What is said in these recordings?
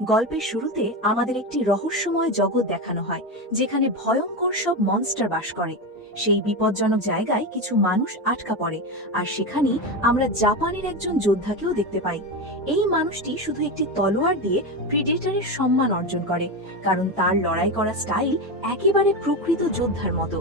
গল্পের শুরুতে আমাদের একটি রহস্যময় জগৎ দেখানো হয়, যেখানে ভয়ঙ্কর সব মনস্টার বাস করে। সেই বিপজ্জনক জায়গায় কিছু মানুষ আটকা পড়ে, আর সেখানেই আমরা জাপানের একজন যোদ্ধাকেও দেখতে পাই। এই মানুষটি শুধু একটি তলোয়ার দিয়ে প্রিডেটরের সম্মান অর্জন করে, কারণ তার লড়াই করা স্টাইল একেবারে প্রকৃত যোদ্ধার মতো।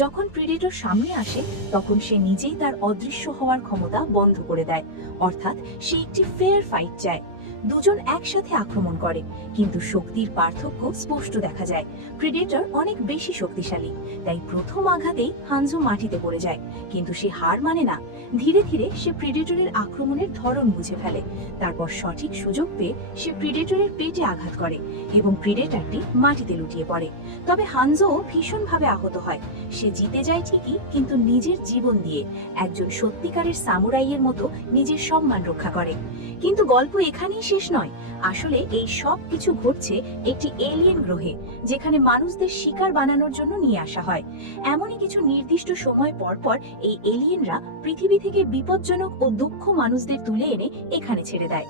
যখন প্রিডেটর সামনে আসে, তখন সে নিজেই তার অদৃশ্য হওয়ার ক্ষমতা বন্ধ করে দেয়, অর্থাৎ সে একটি ফেয়ার ফাইট চায়। দুজন একসাথে আক্রমণ করে, কিন্তু শক্তির পার্থক্য স্পষ্ট দেখা যায়। প্রেডেটর অনেক বেশি শক্তিশালী, তাই প্রথম আঘাতেই হানজো মাটিতে পড়ে যায়। কিন্তু সে হার মানে না। ধীরে ধীরে সে প্রেডেটরের আক্রমণের ধরন বুঝে ফেলে। তারপর সঠিক সুযোগ পেয়ে সে প্রেডেটরের পেটে আঘাত করে এবং প্রেডেটরটি মাটিতে লুটিয়ে পড়ে। তবে হানজো ভীষণভাবে আহত হয়। সে জিতে যায় ঠিকই, কিন্তু নিজের জীবন দিয়ে, একজন সত্যিকারের সামুরাইয়ের মতো নিজের সম্মান রক্ষা করে। কিন্তু গল্প এখানেই শেষ নয়। আসলে এই সব কিছু ঘটছে একটি এলিয়েন গ্রহে, যেখানে মানুষদের শিকার বানানোর জন্য নিয়ে আসা হয়। এমনই কিছু নির্দিষ্ট সময় পর পর এই এলিয়েনরা পৃথিবী থেকে বিপজ্জনক ও দক্ষ মানুষদের তুলে এনে এখানে ছেড়ে দেয়।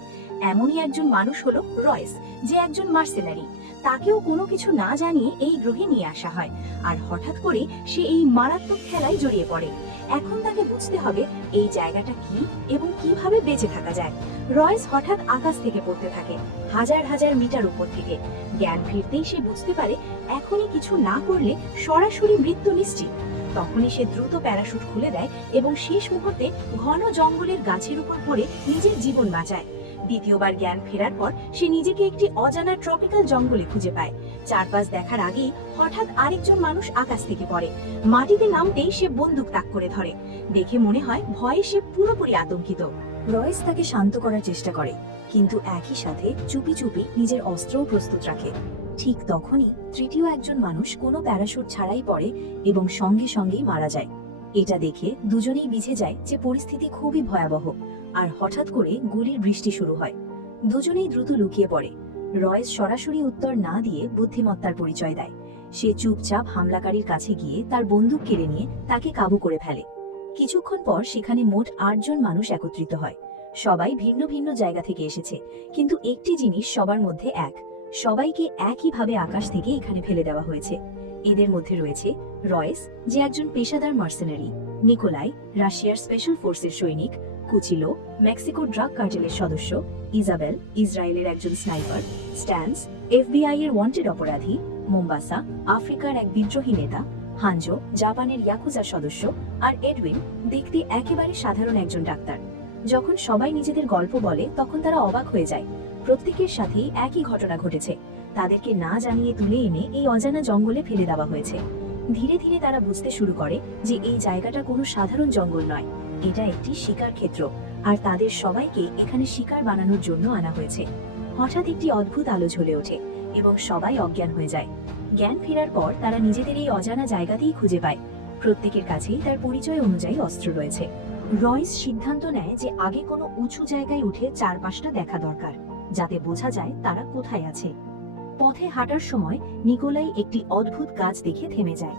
এমনই একজন মানুষ হলো রয়েস, যে একজন মার্সেনারি। তাকেও কোনো কিছু না জানিয়ে এই গ্রহে নিয়ে আসা হয়, আর হঠাৎ করে সে এই মারাত্মক খেলায় জড়িয়ে পড়ে। এখন তাকে বুঝতে হবে এই জায়গাটা কি এবং কিভাবে বেঁচে থাকা যায়। রয়েস হঠাৎ আকাশ থেকে পড়তে থাকে, হাজার হাজার মিটার উপর থেকে। জ্ঞান ফিরতেই সে বুঝতে পারে এখনই কিছু না করলে সরাসরি মৃত্যু নিশ্চিত। তখনই সে দ্রুত প্যারাশুট খুলে দেয় এবং শেষ মুহূর্তে ঘন জঙ্গলের গাছের উপর পড়ে নিজের জীবন বাঁচায়। দ্বিতীয়বার জ্ঞান ফেরার পর সে নিজেকে একটি অজানা ট্রপিক্যাল জঙ্গলে খুঁজে পায়। চারপাশ দেখার আগেই হঠাৎ আরেকজন মানুষ আকাশ থেকে পড়ে। মাটিতে নামতেই সে বন্দুক তাক করে ধরে। দেখে মনে হয় ভয়ে সে পুরোপুরি আতঙ্কিত। রয়েস তাকে শান্ত করার চেষ্টা করে, কিন্তু একই সাথে চুপি চুপি নিজের অস্ত্রও প্রস্তুত রাখে। ঠিক তখনই তৃতীয় একজন মানুষ কোনো প্যারাশুট ছাড়াই পড়ে এবং সঙ্গে সঙ্গেই মারা যায়। এটা দেখে দুজনেই বুঝে যায় যে পরিস্থিতি খুবই ভয়াবহ। আর হঠাৎ করে গুলির বৃষ্টি শুরু হয়। দুজনেই দ্রুত লুকিয়ে পড়ে। রয়েস সরাসরি উত্তর না দিয়ে বুদ্ধিমত্তার পরিচয় দেয়। সে চুপচাপ হামলাকারীর কাছে গিয়ে তার বন্দুক কেড়ে নিয়ে তাকে কাবু করে ফেলে। কিছুক্ষণ পর সেখানে মোট ৮ জন মানুষ একত্রিত হয়। সবাই ভিন্ন ভিন্ন জায়গা থেকে এসেছে, কিন্তু একটি জিনিস সবার মধ্যে এক: সবাইকে একইভাবে আকাশ থেকে এখানে ফেলে দেওয়া হয়েছে। এদের মধ্যে রয়েছে রয়েস, যে একজন পেশাদার মার্সেনারি; নিকোলাই, রাশিয়ার স্পেশাল ফোর্সের সৈনিক; কুচিলো, মেক্সিকোর ড্রাগ কার্টেলের সদস্য; ইজাবেল, ইসরায়েলের একজন স্নাইপার; স্ট্যান্স, এফবিআই এর ওয়ান্টেড অপরাধী; মোম্বাসা, আফ্রিকার এক বিদ্রোহী নেতা; হানজো, জাপানের ইয়াকুজার সদস্য; আর এডউইন, দেখতে একেবারে সাধারণ একজন ডাক্তার। যখন সবাই নিজেদের গল্প বলে, তখন তারা অবাক হয়ে যায়। প্রত্যেকের সাথেই একই ঘটনা ঘটেছে। তাদেরকে না জানিয়ে তুলে এনে এই অজানা জঙ্গলে ফেলে দেওয়া হয়েছে। ধীরে ধীরে তারা বুঝতে শুরু করে যে এই জায়গাটা কোনো সাধারণ জঙ্গল নয়, এটা একটি শিকার ক্ষেত্র, আর তাদের সবাইকে এখানে শিকার বানানোর জন্য আনা হয়েছে। হঠাৎ একটি অদ্ভুত আলো জ্বলে ওঠে এবং সবাই অজ্ঞান হয়ে যায়। জ্ঞান ফেরার পর তারা নিজেদের এই অজানা জায়গাতেই খুঁজে পায়। প্রত্যেকের কাছেই তার পরিচয় অনুযায়ী অস্ত্র রয়েছে। রয়েস সিদ্ধান্ত নেয় যে আগে কোনো উঁচু জায়গায় উঠে চারপাশটা দেখা দরকার, যাতে বোঝা যায় তারা কোথায় আছে। পথে হাঁটার সময় নিকোলাই একটি অদ্ভুত গাছ দেখে থেমে যায়।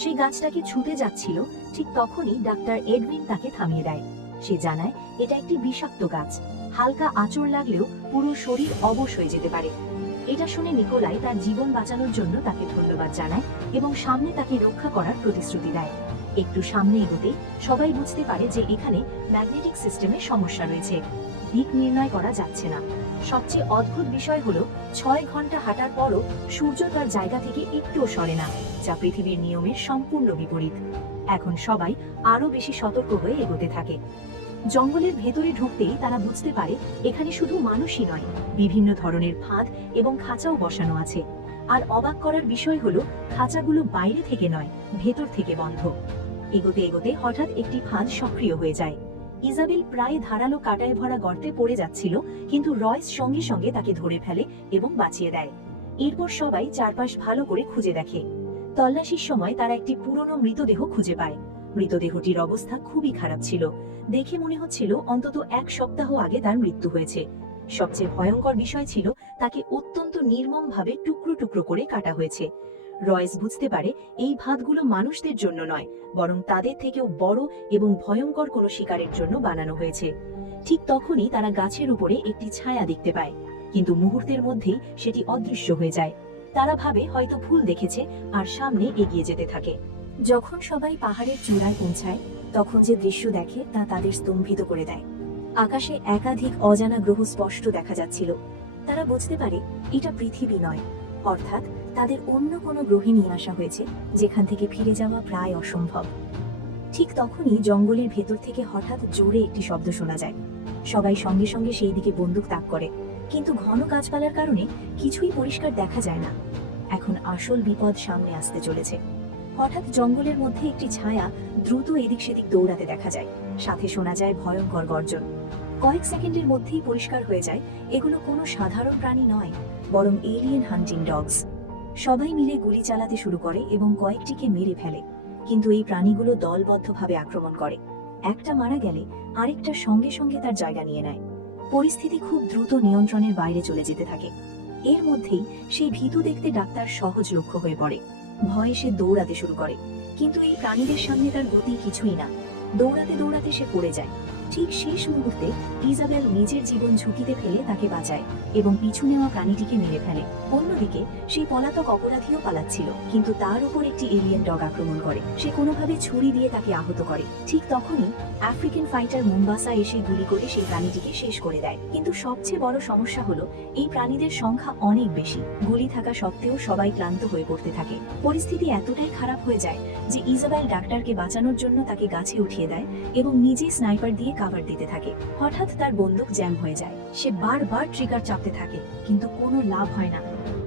সেই গাছটাকে ছুঁতে যাচ্ছিল, ঠিক তখনই ডাক্তার এডউইন তাকে থামিয়ে দেয়। সে জানায় এটা একটি বিষাক্ত গাছ, হালকা আঁচড় লাগলেও পুরো শরীর অবশ হয়ে যেতে পারে। এটা শুনে নিকোলাই তার জীবন বাঁচানোর জন্য তাকে ধন্যবাদ জানায় এবং সামনে তাকে রক্ষা করার প্রতিশ্রুতি দেয়। একটু সামনে এগোতে সবাই বুঝতে পারে যে এখানে ম্যাগনেটিক সিস্টেমে সমস্যা রয়েছে। দিক নির্ণয় করা যাচ্ছে না। সবচেয়ে অদ্ভুত বিষয় হলো ৬ ঘন্টা হাঁটার পরও সূর্য তার জায়গা থেকে একটুও সরে না, যা পৃথিবীর নিয়মের সম্পূর্ণ বিপরীত। এখন সবাই আরো বেশি সতর্ক হয়ে এগোতে থাকে। জঙ্গলের ভেতরে ঢুকতেই তারা বুঝতে পারে এখানে শুধু মানুষই নয়, বিভিন্ন ধরনের ফাঁদ এবং খাঁচাও বসানো আছে। আর অবাক করার বিষয় হলো খাঁচাগুলো বাইরে থেকে নয়, ভেতর থেকে বন্ধ। এগোতে এগোতে হঠাৎ একটি ফাঁদ সক্রিয় হয়ে যায়। ইজাবেল প্রায় ধারালো কাঁটায় ভরা গর্তে পড়ে যাচ্ছিল, কিন্তু রয়েস সঙ্গে সঙ্গে তাকে ধরে ফেলে এবং বাঁচিয়ে দেয়। এরপর সবাই চারপাশ ভালো করে খুঁজে দেখে। তল্লাশির সময় তারা একটি পুরনো মৃতদেহ খুঁজে পায়। মৃতদেহটির অবস্থা খুবই খারাপ ছিল। দেখে মনে হচ্ছিল অন্তত 1 সপ্তাহ আগে তার মৃত্যু হয়েছে। সবচেয়ে ভয়ঙ্কর বিষয় ছিল তাকে অত্যন্ত নির্মমভাবে টুকরো টুকরো করে কাটা হয়েছে। রয়েস বুঝতে পারে এই ফাঁদগুলো মানুষদের জন্য নয়, বরং তাদের থেকেও বড় এবং ভয়ঙ্কর কোনো শিকারের জন্য বানানো হয়েছে। ঠিক তখনই তারা গাছের উপরে একটি ছায়া দেখতে পায়। কিন্তু মুহূর্তের মধ্যেই সেটি অদৃশ্য হয়ে যায়। তারা ভাবে হয়তো ভুল দেখেছে আর সামনে এগিয়ে যেতে থাকে। যখন সবাই পাহাড়ের চূড়ায় পৌঁছায় তখন যে দৃশ্য দেখে তা তাদের স্তম্ভিত করে দেয়। আকাশে একাধিক অজানা গ্রহ স্পষ্ট দেখা যাচ্ছিল। তারা বুঝতে পারে এটা পৃথিবী নয়, অর্থাৎ তাদের অন্য কোনো গ্রহে নিয়ে আসা হয়েছে যেখান থেকে ফিরে যাওয়া প্রায় অসম্ভব। ঠিক তখনই জঙ্গলের ভেতর থেকে হঠাৎ জোরে একটি শব্দ শোনা যায়। সবাই সঙ্গে সঙ্গে সেই দিকে বন্দুক তাক করে, কিন্তু ঘন গাছপালার কারণে কিছুই পরিষ্কার দেখা যায় না। এখন আসল বিপদ সামনে আসতে চলেছে। হঠাৎ জঙ্গলের মধ্যে একটি ছায়া দ্রুত এদিক সেদিক দৌড়াতে দেখা যায়, সাথে শোনা যায় ভয়ঙ্কর গর্জন। কয়েক সেকেন্ডের মধ্যেই পরিষ্কার হয়ে যায় এগুলো কোনো সাধারণ প্রাণী নয়, বরং এলিয়েন হান্টিং ডগস। সবাই মিলে গুলি চালাতে শুরু করে এবং কয়েকটিকে মেরে ফেলে, কিন্তু এই প্রাণীগুলো দলবদ্ধভাবে আক্রমণ করে। একটা মারা গেলে আরেকটা সঙ্গে সঙ্গে তার জায়গা নিয়ে নেয়। পরিস্থিতি খুব দ্রুত নিয়ন্ত্রণের বাইরে চলে যেতে থাকে। এর মধ্যেই সেই ভীতু দেখতে ডাক্তার সহজ লক্ষ্য হয়ে পড়ে। ভয়ে সে দৌড়াতে শুরু করে, কিন্তু এই প্রাণীদের সামনে তার গতি কিছুই না। দৌড়াতে দৌড়াতে সে পড়ে যায়। ঠিক শেষ মুহূর্তে ইজাবেল নিজের জীবন ঝুঁকিতে ফেলে তাকে বাঁচায় এবং পিছু নেওয়া প্রাণীটিকে মেরে ফেলে। অন্যদিকে সেই পলাতক অপরাধীও পালাচ্ছিল, কিন্তু তার উপর একটি এলিয়েন ডগ আক্রমণ করে। সে কোনোভাবে ছুরি দিয়ে তাকে আহত করে। ঠিক তখনই আফ্রিকান ফাইটার মুম্বাসা এসে গুলি করে সেই প্রাণীটিকে শেষ করে দেয়। কিন্তু সবচেয়ে বড় সমস্যা হলো এই প্রাণীদের সংখ্যা অনেক বেশি। গুলি থাকা সত্ত্বেও সবাই ক্লান্ত হয়ে পড়তে থাকে। পরিস্থিতি এতটাই খারাপ হয়ে যায় যে ইজাবেল ডাক্তারকে বাঁচানোর জন্য তাকে গাছে উঠিয়ে দেয় এবং নিজে স্নাইপার দিয়ে কাভার দিতে থাকে। হঠাৎ তার বন্দুক জ্যাম হয়ে যায়। সে বারবার ট্রিগার চাপতে থাকে, কিন্তু কোনো লাভ হয় না।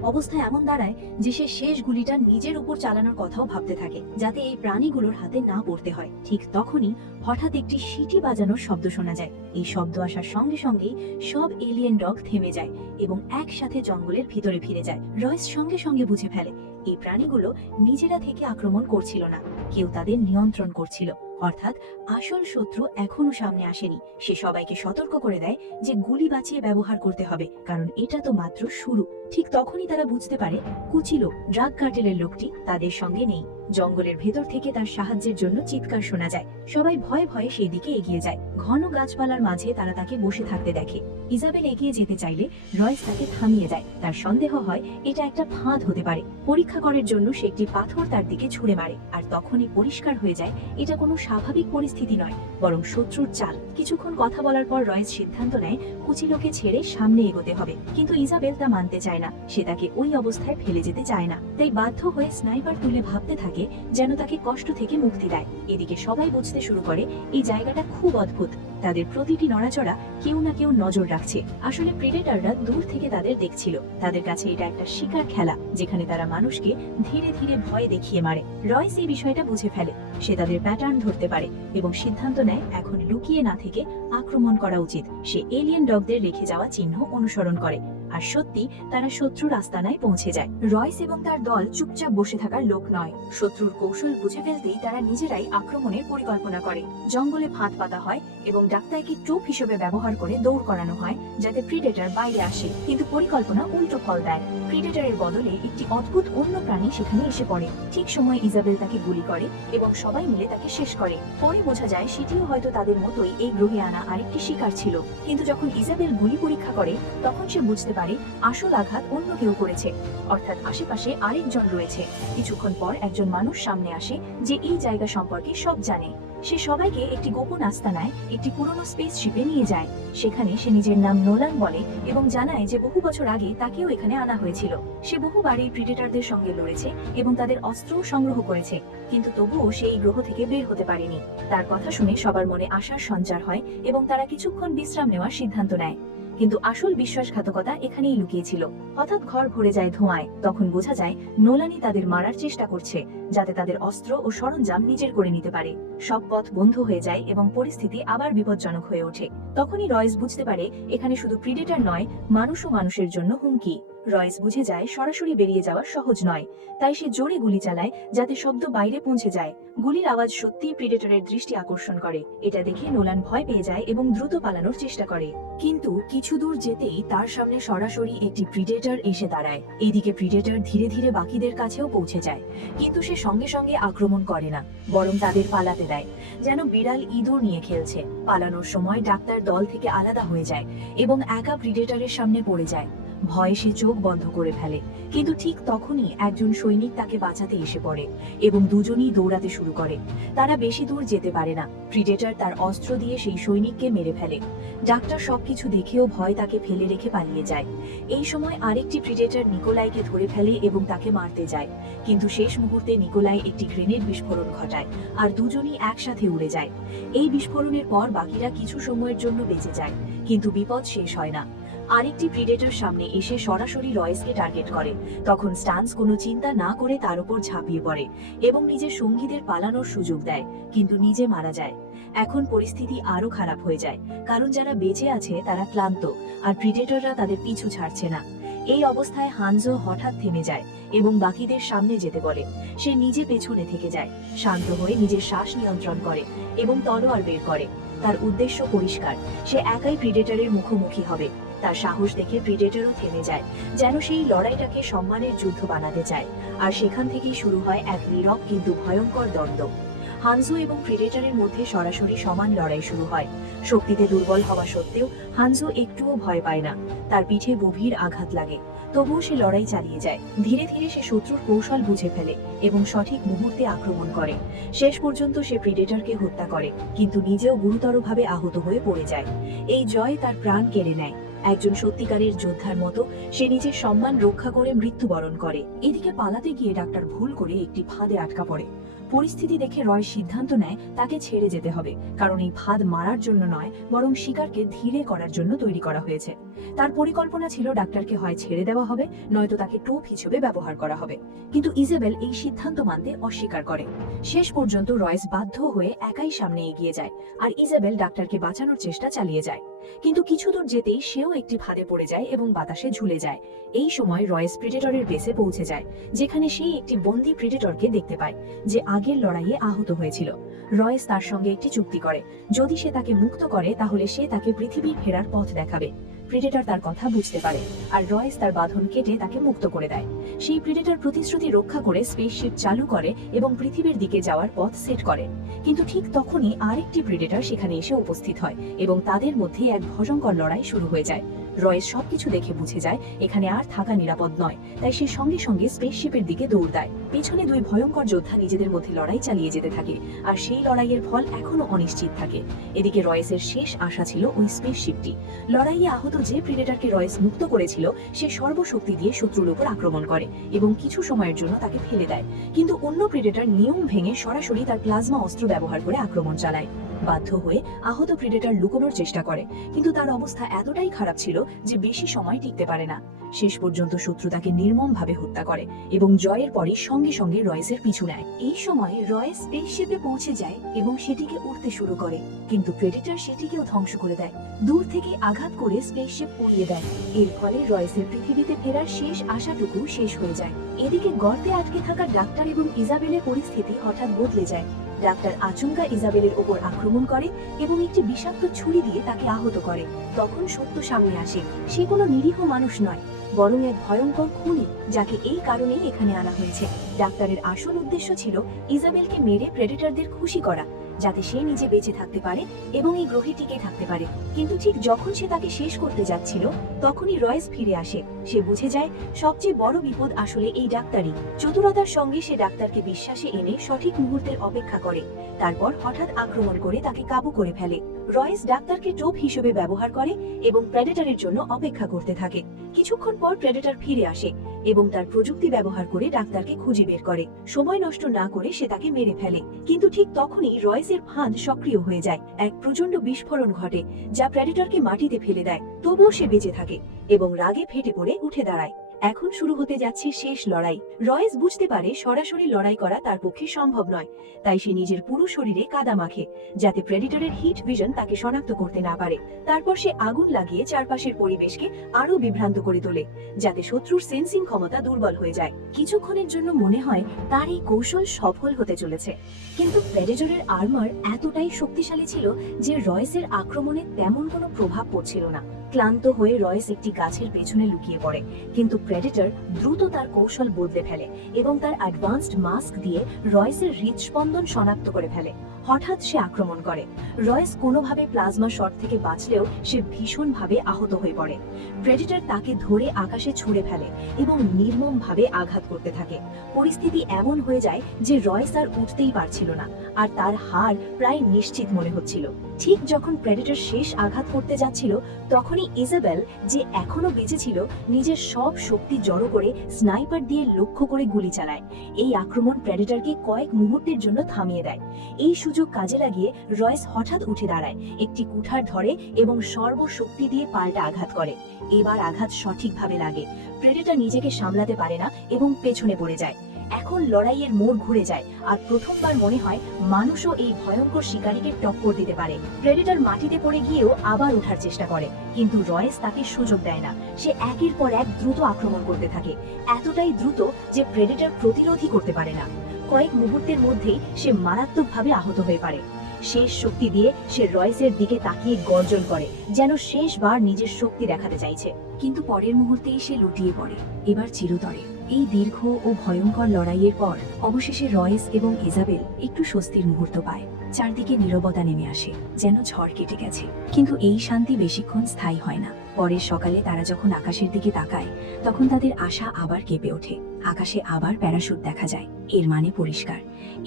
অবস্থা এমন দাঁড়ায় যে সে শেষ গুলিটা নিজের উপর চালানোর কথাও ভাবতে থাকে, যাতে এই প্রাণীগুলোর হাতে না পড়তে হয়। ঠিক তখনই হঠাৎ একটি সিটি বাজানোর শব্দ শোনা যায়। এই শব্দ আসার সঙ্গে সঙ্গেই সব এলিয়েন ডগ থেমে যায় এবং একসাথে জঙ্গলের ভিতরে ফিরে যায়। রয়েস সঙ্গে সঙ্গে বুঝে ফেলে এই প্রাণীগুলো নিজেরা থেকে আক্রমণ করছিল না, কেউ তাদের নিয়ন্ত্রণ করছিল। অর্থাৎ আসল শত্রু এখনো সামনে আসেনি। সে সবাইকে সতর্ক করে দেয় যে গুলি বাঁচিয়ে ব্যবহার করতে হবে, কারণ এটা তো মাত্র শুরু। ঠিক তখনই তারা বুঝতে পারে কুচিলো, ড্রাগ কার্টেলের লোকটি, তাদের সঙ্গে নেই। জঙ্গলের ভেতর থেকে তার সাহায্যের জন্য চিৎকার শোনা যায়। সবাই ভয়ে ভয়ে সেই দিকে এগিয়ে যায়। ঘন গাছপালার মাঝে তারা তাকে বসে থাকতে দেখে। ইজাবেল এগিয়ে যেতে চাইলে রয়েস তাকে থামিয়ে দেয়। তার সন্দেহ হয় এটা একটা ফাঁদ হতে পারে। পরীক্ষা করার জন্য সে একটি পাথর তার দিকে ছুঁড়ে মারে, আর তখনই পরিষ্কার হয়ে যায় এটা কোনো স্বাভাবিক পরিস্থিতি নয়, বরং শত্রুর চাল। কিছুক্ষণ কথা বলার পর রয়েস সিদ্ধান্ত নেয় কুচিলোকে ছেড়ে সামনে এগোতে হবে, কিন্তু ইজাবেল তা মানতে চায় না। সে তাকে ওই অবস্থায় ফেলে যেতে চায় না, তাই বাধ্য হয়ে স্নাইপার তুলে ভাবতে থাকে যেন তাকে কষ্ট থেকে মুক্তি দেয়। এদিকে সবাই বুঝতে শুরু করে এই জায়গাটা খুব অদ্ভুত। তাদের প্রতিটি নড়াচড়া কেউ না কেউ নজর রাখছে। আসলে প্রেডেটররা দূর থেকে তাদের দেখছিল। তাদের কাছে এটা একটা শিকার খেলা, যেখানে তারা মানুষকে ধীরে ধীরে ভয় দেখিয়ে মারে। রয়েস এই বিষয়টা বুঝে ফেলে। সে তাদের প্যাটার্ন ধরতে পারে এবং সিদ্ধান্ত নেয় এখন লুকিয়ে না থেকে আক্রমণ করা উচিত। সে এলিয়েন ডগদের রেখে যাওয়া চিহ্ন অনুসরণ করে, আর সত্যি তারা শত্রুর আস্তানায় পৌঁছে যায়। রয়েস এবং তার দল চুপচাপ বসে থাকার লোক নয়। শত্রুর কৌশল বুঝে ফেলতেই তারা নিজেরাই আক্রমণের পরিকল্পনা করে। জঙ্গলে ফাঁদ পাতা হয় এবং ডাক্তারকে টোপ হিসেবে ব্যবহার করে দৌড় করানো হয় যাতে প্রিডেটর বাইরে আসে, কিন্তু পরিকল্পনা উল্টো ফল দেয়। প্রিডেটরের বদলে একটি অদ্ভুত অন্য প্রাণী সেখানে এসে পড়ে। ঠিক সময় ইজাবেল তাকে গুলি করে এবং সবাই মিলে তাকে শেষ করে। পরে বোঝা যায় সেটিও হয়তো তাদের মতোই এই গ্রহে আনা আরেকটি শিকার ছিল। কিন্তু যখন ইজাবেল গুলি পরীক্ষা করে তখন সে বুঝতে পারে আসল আঘাত অন্য কেউ করেছে, অর্থাৎ আশেপাশে আরেকজন রয়েছে। কিছুক্ষণ পর একজন মানুষ সামনে আসে যে এই জায়গা সম্পর্কে সব জানে। সে সবাইকে একটি গোপন আস্তানায় একটি পুরনো স্পেসশিপে নিয়ে যায়। সেখানে সে নিজের নাম নোলান বলে এবং জানায় যে বহু বছর আগে তাকেও এখানে আনা হয়েছিল। সে বহুবার এই প্রিডেটরদের সঙ্গে লড়েছে এবং তাদের অস্ত্রও সংগ্রহ করেছে, কিন্তু তবুও সে এই গ্রহ থেকে বের হতে পারেনি। তার কথা শুনে সবার মনে আশার সঞ্চার হয় এবং তারা কিছুক্ষণ বিশ্রাম নেওয়ার সিদ্ধান্ত নেয়। কিন্তু আসল বিশ্বাসঘাতকতা এখানেই লুকিয়েছিল। হঠাৎ ঘর ভরে যায় ধোঁয়ায়। তখন বোঝা যায় নোলানি তাদের মারার চেষ্টা করছে, যাতে তাদের অস্ত্র ও সরঞ্জাম নিজের করে নিতে পারে। সব পথ বন্ধ হয়ে যায় এবং পরিস্থিতি আবার বিপজ্জনক হয়ে ওঠে। তখনই রয়েস বুঝতে পারে এখানে শুধু প্রিডেটর নয়, মানুষও মানুষের জন্য হুমকি। রয়েস বুঝে যায় সরাসরি বেরিয়ে যাওয়া সহজ নয়, তাই সে জোরে গুলি চালায় যাতে শব্দ বাইরে পৌঁছে যায়। গুলির আওয়াজ সত্যিই প্রিডেটরের দৃষ্টি আকর্ষণ করে। এটা দেখে নোলান ভয় পেয়ে যায় এবং দ্রুত পালানোর চেষ্টা করে। কিন্তু কিছু দূর যেতেই তার সামনে সরাসরি একটি প্রিডেটর এসে দাঁড়ায়। এদিকে প্রিডেটর ধীরে ধীরে বাকিদের কাছেও পৌঁছে যায়, কিন্তু সে সঙ্গে সঙ্গে আক্রমণ করে না, বরং তাদের পালাতে দেয়, যেন বিড়াল ইঁদুর নিয়ে খেলছে। পালানোর সময় ডাক্তার দল থেকে আলাদা হয়ে যায় এবং একা প্রিডেটরের সামনে পড়ে যায়। ভয়ে সে চোখ বন্ধ করে ফেলে, কিন্তু ঠিক তখনই একজন সৈনিক তাকে বাঁচাতে এসে পড়ে এবং দুজনেই দৌড়াতে শুরু করে। তারা বেশি দূর যেতে পারে না। প্রিডেটর তার অস্ত্র দিয়ে সেই সৈনিককে মেরে ফেলে। ডাক্তার সবকিছু দেখেও ভয় তাকে ফেলে রেখে পালিয়ে যায়। এই সময় আরেকটি প্রিডেটর নিকোলাইকে ধরে ফেলে এবং তাকে মারতে যায়, কিন্তু শেষ মুহূর্তে নিকোলাই একটি গ্রেনেড বিস্ফোরণ ঘটায় আর দুজনই একসাথে উড়ে যায়। এই বিস্ফোরণের পর বাকিরা কিছু সময়ের জন্য বেঁচে যায়, কিন্তু বিপদ শেষ হয় না। আরেকটি প্রিডেটর সামনে এসে সরাসরি রয়েসকে টার্গেট করে। তখন স্টান্স কোনো চিন্তা না করে তার উপর ঝাঁপিয়ে পড়ে এবং নিজের সঙ্গীদের পালানোর সুযোগ দেয়, কিন্তু নিজে মারা যায়। এখন পরিস্থিতি আরো খারাপ হয়ে যায়, কারণ যারা বেঁচে আছে তারা ক্লান্ত আর প্রিডেটররা তাদের পিছু ছাড়ছে না। এই অবস্থায় হানজো হঠাৎ থেমে যায় এবং বাকিদের সামনে যেতে বলে। সে নিজে পেছনে থেকে যায়, শান্ত হয়ে নিজের শ্বাস নিয়ন্ত্রণ করে এবং তলোয়ার বের করে। তার উদ্দেশ্য পরিষ্কার, সে একাই প্রিডেটরের মুখোমুখি হবে। তার সাহস দেখে প্রিডেটরও থেমে যায়, যেন সেই লড়াইটাকে সম্মানের যুদ্ধ বানাতে চায়। আর সেখান থেকেই শুরু হয় এক নীরব কিন্তু ভয়ঙ্কর দ্বন্দ্ব। হানজো এবং প্রিডেটরের মধ্যে সরাসরি সমান লড়াই শুরু হয়। শক্তিতে দুর্বল হওয়া সত্ত্বেও হানজো একটুও ভয় পায় না। তার পিঠে গভীর আঘাত লাগে, তবুও সে লড়াই চালিয়ে যায়। ধীরে ধীরে সে শত্রুর কৌশল বুঝে ফেলে এবং সঠিক মুহূর্তে আক্রমণ করে। শেষ পর্যন্ত সে প্রিডেটরকে হত্যা করে, কিন্তু নিজেও গুরুতরভাবে আহত হয়ে পড়ে যায়। এই জয় তার প্রাণ কেড়ে নেয়। একজন সত্যিকারের যোদ্ধার মতো সে নিজের সম্মান রক্ষা করে মৃত্যুবরণ করে। এদিকে পালাতে গিয়ে ডাক্তার ভুল করে একটি ফাঁদে আটকা পড়ে। পরিস্থিতি দেখে রয় সিদ্ধান্ত নেয় তাকে ছেড়ে যেতে হবে, কারণ এই ফাঁদ মারার জন্য নয়, বরং শিকারকে ধীরে করার জন্য তৈরি করা হয়েছে। তার পরিকল্পনা ছিল ডাক্তারকে হয় ছেড়ে দেওয়া হবে, নয়তো তাকে টোপ হিসেবে ব্যবহার করা হবে। কিন্তু ইজাবেল এই সিদ্ধান্ত মানতে অস্বীকার করে। শেষ পর্যন্ত রয়েস বাধ্য হয়ে একাই সামনে এগিয়ে যায়, আর ইজাবেল ডাক্তারকে বাঁচানোর চেষ্টা চালিয়ে যায়। কিন্তু কিছু দূর যেতেই সেও একটি ফাঁদে পড়ে যায় এবং বাতাসে ঝুলে যায়। এই সময় রয়েস প্রিডেটরের বেসে পৌঁছে যায়, যেখানে সে একটি বন্দী প্রিডেটরকে দেখতে পায়, যে আগের লড়াইয়ে আহত হয়েছিল। রয়েস তার সঙ্গে একটি চুক্তি করে, যদি সে তাকে মুক্ত করে তাহলে সে তাকে পৃথিবীর ফেরার পথ দেখাবে। প্রিডেটর তার কথা বুঝতে পারে, আর রয়েস তার বাঁধন কেটে তাকে মুক্ত করে দেয়। সেই প্রিডেটর প্রতিশ্রুতি রক্ষা করে স্পেসশিপ চালু করে এবং পৃথিবীর দিকে যাওয়ার পথ সেট করে। কিন্তু ঠিক তখনই আরেকটি প্রিডেটর সেখানে এসে উপস্থিত হয় এবং তাদের মধ্যে এক ভয়ঙ্কর লড়াই শুরু হয়ে যায়। রয়েস সবকিছু দেখে বুঝে যায় এখানে আর থাকা নিরাপদ নয়, তাই সে সঙ্গে সঙ্গে স্পেসশিপের দিকে দৌড় দেয়। পেছনে দুই ভয়ঙ্কর যোদ্ধা নিজেদের মধ্যে লড়াই চালিয়ে যেতে থাকে, আর সেই লড়াইয়ের ফল এখনো অনিশ্চিত থাকে। এদিকে রয়েসের শেষ আশা ছিল ওই স্পেসশিপটি। লড়াইয়ে আহত যে প্রিডেটরকে রয়েস মুক্ত করেছিল সে সর্বশক্তি দিয়ে শত্রুর উপর আক্রমণ করে এবং কিছু সময়ের জন্য তাকে ফেলে দেয়। কিন্তু অন্য প্রিডেটর নিয়ম ভেঙে সরাসরি তার প্লাজমা অস্ত্র ব্যবহার করে আক্রমণ চালায়। বাধ্য হয়ে আহত প্রিডেটর লুকোনোর চেষ্টা করে, কিন্তু তার অবস্থা এতটাই খারাপ ছিল যে বেশি সময় টিকতে পারে না। শেষ পর্যন্ত শত্রু তাকে নির্মমভাবে হত্যা করে এবং জয়ের পরই সঙ্গে সঙ্গে রয়েসের পিছু নেয়। এই সময় রয়েস স্পেসশিপে পৌঁছে যায় এবং সেটিকে উড়তে শুরু করে, কিন্তু প্রেডিটর সেটিকেও ধ্বংস করে দেয়। দূর থেকে আঘাত করে স্পেসশিপ উড়িয়ে দেয়। এর ফলে রয়েসের পৃথিবীতে ফেরার শেষ আশাটুকু শেষ হয়ে যায়। এদিকে গর্তে আটকে থাকা ডাক্তার এবং ইজাবেলের পরিস্থিতি হঠাৎ বদলে যায়। ডাক্তার আচমকা ইজাবেলের ওপর আক্রমণ করে এবং একটি বিষাক্ত ছুরি দিয়ে তাকে আহত করে। তখন সত্য সামনে আসে, সে কোনো নিরীহ মানুষ নয়, বরং এক ভয়ঙ্কর খুনি, যাকে এই কারণেই এখানে আনা হয়েছে। ডাক্তারের আসল উদ্দেশ্য ছিল ইজাবেলকে মেরে প্রেডেটরদের খুশি করা, যাতে সে নিজে বেঁচে থাকতে পারে এবং এই গ্রহে টিকে থাকতে পারে। কিন্তু ঠিক যখন সে তাকে শেষ করতে যাচ্ছিল, তখনই রয়েস ফিরে আসে। সে বুঝে যায় সবচেয়ে বড় বিপদ আসলে এই ডাক্তারই। চতুরতার সঙ্গে সে ডাক্তারকে বিশ্বাসে এনে সঠিক মুহূর্তের অপেক্ষা করে, তারপর হঠাৎ আক্রমণ করে তাকে কাবু করে ফেলে। রয়েস ডাক্তারকে টোপ হিসেবে ব্যবহার করে এবং প্রেডেটরের জন্য অপেক্ষা করতে থাকে। কিছুক্ষণ পর প্রেডেটর ফিরে আসে এবং তার প্রযুক্তি ব্যবহার করে ডাক্তারকে খুঁজে বের করে। সময় নষ্ট না করে সে তাকে মেরে ফেলে, কিন্তু ঠিক তখনই রয়েসের ফাঁদ সক্রিয় হয়ে যায়। এক প্রচন্ড বিস্ফোরণ ঘটে, যা প্রেডেটরকে মাটিতে ফেলে দেয়। তবুও সে বেঁচে থাকে এবং রাগে ফেটে পড়ে উঠে দাঁড়ায়। এখন শুরু হতে যাচ্ছে শেষ লড়াই। রয়েস বুঝতে পারে সরাসরি লড়াই করা তার পক্ষে সম্ভব নয়, তাই সে নিজের পুরো শরীরে কাদা মাখে যাতে প্রেডিটরের হিট ভিশন তাকে শনাক্ত করতে না পারে। তারপর সে আগুন লাগিয়ে চারপাশের পরিবেশকে আরো বিভ্রান্ত করে তোলে যাতে শত্রুর সেন্সিং ক্ষমতা দুর্বল হয়ে যায়। কিছুক্ষণের জন্য মনে হয় তার এই কৌশল সফল হতে চলেছে, কিন্তু প্রেডিটরের আর্মার এতটাই শক্তিশালী ছিল যে রয়েসের আক্রমণে তেমন কোনো প্রভাব পড়ছিল না। ক্লান্ত হয়ে রয়েস একটি গাছের পেছনে লুকিয়ে পড়ে, কিন্তু প্রেডিটর দ্রুত তার কৌশল বদলে ফেলে এবং তার অ্যাডভান্সড মাস্ক দিয়ে রয়েসের হৃদস্পন্দন শনাক্ত করে ফেলে। হঠাৎ সে আক্রমণ করে। রয়েস কোনোভাবে প্লাজমা শট থেকে বাঁচলেও সে ভীষণভাবে আহত হয়ে পড়ে। প্রেডিটর তাকে ধরে আকাশে ছুঁড়ে ফেলে এবং নির্মমভাবে আঘাত করতে থাকে। পরিস্থিতি এমন হয়ে যায় যে রয়েস আর উঠতেই পারছিল না, আর তার হার প্রায় নিশ্চিত মনে হচ্ছিল। ঠিক যখন প্রেডিটর শেষ আঘাত করতে যাচ্ছিল, তখনই ইজাবেল, যে এখনো বেঁচে ছিল, নিজের সব শক্তি জড়ো করে স্নাইপার দিয়ে লক্ষ্য করে গুলি চালায়। এই আক্রমণ প্রেডিটরকে কয়েক মুহূর্তের জন্য থামিয়ে দেয়। এই সুযোগ কাজে লাগিয়ে রয়েস হঠাৎ উঠে দাঁড়ায়, একটি কুঠার ধরে এবং সর্বশক্তি দিয়ে পাল্টা আঘাত করে। এবার আঘাত সঠিকভাবে লাগে। প্রেডিটর নিজেকে সামলাতে পারে না এবং পেছনে পড়ে যায়। এখন লড়াইয়ের মোড় ঘুরে যায়, আর প্রথমবার মনে হয় মানুষও এই ভয়ঙ্কর শিকারীকে টক্কর দিতে পারে। প্রেডিটর মাটিতে পড়ে গিয়েও আবার ওঠার চেষ্টা করে, কিন্তু রয়েস তাকে সুযোগ দেয় না। সে একের পর এক দ্রুত আক্রমণ করতে থাকে, এতটাই দ্রুত যে প্রেডিটর প্রতিরোধই করতে পারে না। কয়েক মুহূর্তের মধ্যেই সে মারাত্মকভাবে আহত হয়ে পড়ে। শেষ শক্তি দিয়ে সে রয়েসের দিকে তাকিয়ে গর্জন করে, যেন শেষবার নিজের শক্তি দেখাতে চাইছে। কিন্তু পরের মুহূর্তেই সে লুটিয়ে পড়ে, এবার চিরতরে। এই দীর্ঘ ও ভয়ঙ্কর লড়াইয়ের পর অবশেষে রয়েস এবং ইজাবেল একটু স্বস্তির মুহূর্ত পায়। চারদিকে নীরবতা নেমে আসে, যেন ঝড় কেটে গেছে। কিন্তু এই শান্তি বেশিক্ষণ স্থায়ী হয় না। পরের সকালে তারা যখন আকাশের দিকে তাকায়, তখন তাদের আশা আবার কেঁপে ওঠে। আকাশে আবার প্যারাশুট দেখা যায়। এর মানে পরিষ্কার,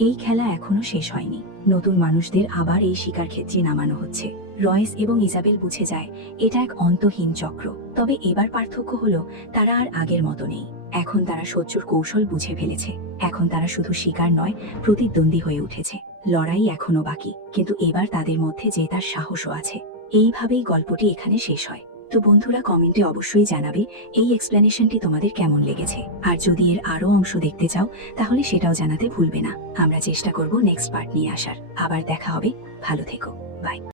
এই খেলা এখনো শেষ হয়নি। নতুন মানুষদের আবার এই শিকার ক্ষেত্রে নামানো হচ্ছে। রয়েস এবং ইজাবেল বুঝে যায় এটা এক অন্তহীন চক্র। তবে এবার পার্থক্য হলো, তারা আর আগের মতো নেই। এখন তারা শত্রুর কৌশল বুঝে ফেলেছে। এখন তারা শুধু শিকার নয়, প্রতিদ্বন্দ্বী হয়ে উঠেছে। লড়াই এখনো বাকি, কিন্তু এবার তাদের মধ্যে জেতার সাহসও আছে। এইভাবেই গল্পটি এখানে শেষ হয়। তো বন্ধুরা, কমেন্টে অবশ্যই জানাবে এই এক্সপ্লেনেশনটি তোমাদের কেমন লেগেছে। আর যদি এর আরো অংশ দেখতে চাও, তাহলে সেটাও জানাতে ভুলবে না। আমরা চেষ্টা করব নেক্সট পার্ট নিয়ে আসার। আবার দেখা হবে। ভালো থেকো। বাই।